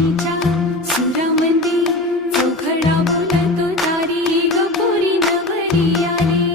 सुरामंदी चोखडा बोलतो तारी गोरी नवरी आली.